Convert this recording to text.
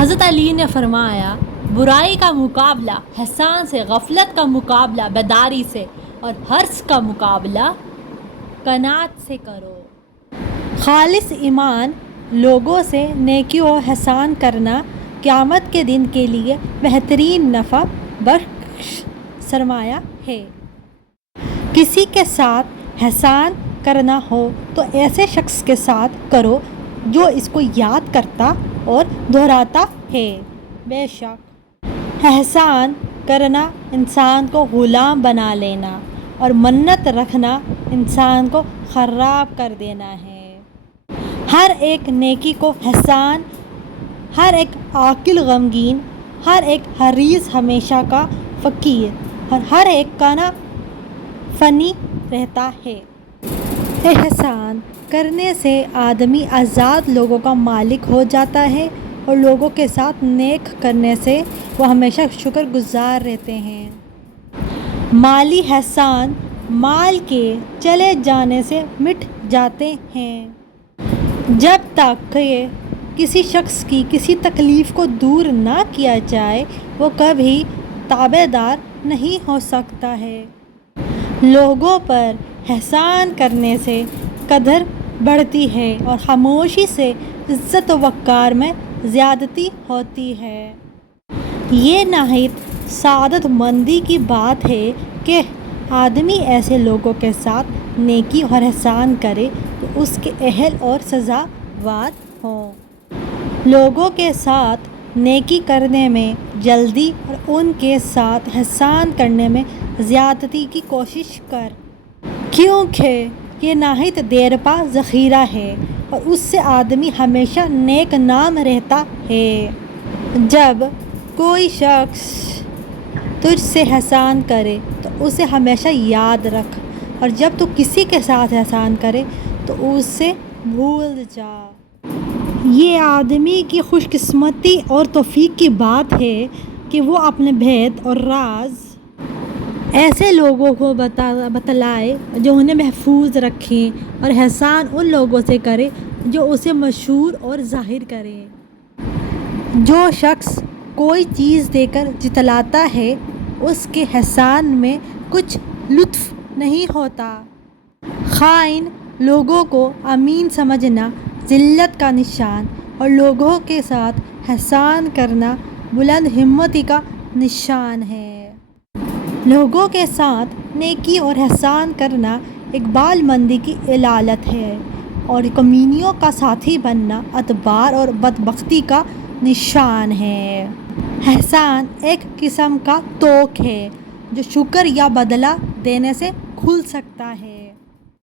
حضرت علی نے فرمایا، برائی کا مقابلہ احسان سے، غفلت کا مقابلہ بیداری سے، اور حرص کا مقابلہ قناعت سے کرو۔ خالص ایمان لوگوں سے نیکی و احسان کرنا قیامت کے دن کے لیے بہترین نفع بخش سرمایہ ہے۔ کسی کے ساتھ احسان کرنا ہو تو ایسے شخص کے ساتھ کرو جو اس کو یاد کرتا اور دہراتا ہے۔ بے شک احسان کرنا انسان کو غلام بنا لینا اور منت رکھنا انسان کو خراب کر دینا ہے۔ ہر ایک نیکی کو احسان، ہر ایک عاقل غمگین، ہر ایک حریص ہمیشہ کا فقیر اور ہر ایک قانع فانی رہتا ہے۔ احسان کرنے سے آدمی آزاد لوگوں کا مالک ہو جاتا ہے اور لوگوں کے ساتھ نیک کرنے سے وہ ہمیشہ شکر گزار رہتے ہیں۔ مالی احسان مال کے چلے جانے سے مٹ جاتے ہیں۔ جب تک کہ کسی شخص کی کسی تکلیف کو دور نہ کیا جائے وہ کبھی تابع دار نہیں ہو سکتا ہے۔ لوگوں پر احسان کرنے سے قدر بڑھتی ہے اور خاموشی سے عزت و وقار میں زیادتی ہوتی ہے۔ یہ نہایت سعادت مندی کی بات ہے کہ آدمی ایسے لوگوں کے ساتھ نیکی اور احسان کرے جو اس کے اہل اور سزاوار ہوں۔ لوگوں کے ساتھ نیکی کرنے میں جلدی اور ان کے ساتھ احسان کرنے میں زیادتی کی کوشش کر، کیونکہ یہ نہایت دیرپا ذخیرہ ہے اور اس سے آدمی ہمیشہ نیک نام رہتا ہے۔ جب کوئی شخص تجھ سے احسان کرے تو اسے ہمیشہ یاد رکھ، اور جب تو کسی کے ساتھ احسان کرے تو اسے بھول جا۔ یہ آدمی کی خوش قسمتی اور توفیق کی بات ہے کہ وہ اپنے بھید اور راز ایسے لوگوں کو بتلائے جو انہیں محفوظ رکھیں، اور احسان ان لوگوں سے کرے جو اسے مشہور اور ظاہر کریں۔ جو شخص کوئی چیز دے کر جتلاتا ہے اس کے احسان میں کچھ لطف نہیں ہوتا۔ خائن لوگوں کو امین سمجھنا ذلت کا نشان اور لوگوں کے ساتھ احسان کرنا بلند ہمتی کا نشان ہے۔ لوگوں کے ساتھ نیکی اور احسان کرنا اقبال مندی کی علامت ہے اور کمینیوں کا ساتھی بننا اعتبار اور بدبختی کا نشان ہے۔ احسان ایک قسم کا طوق ہے جو شکر یا بدلہ دینے سے کھل سکتا ہے۔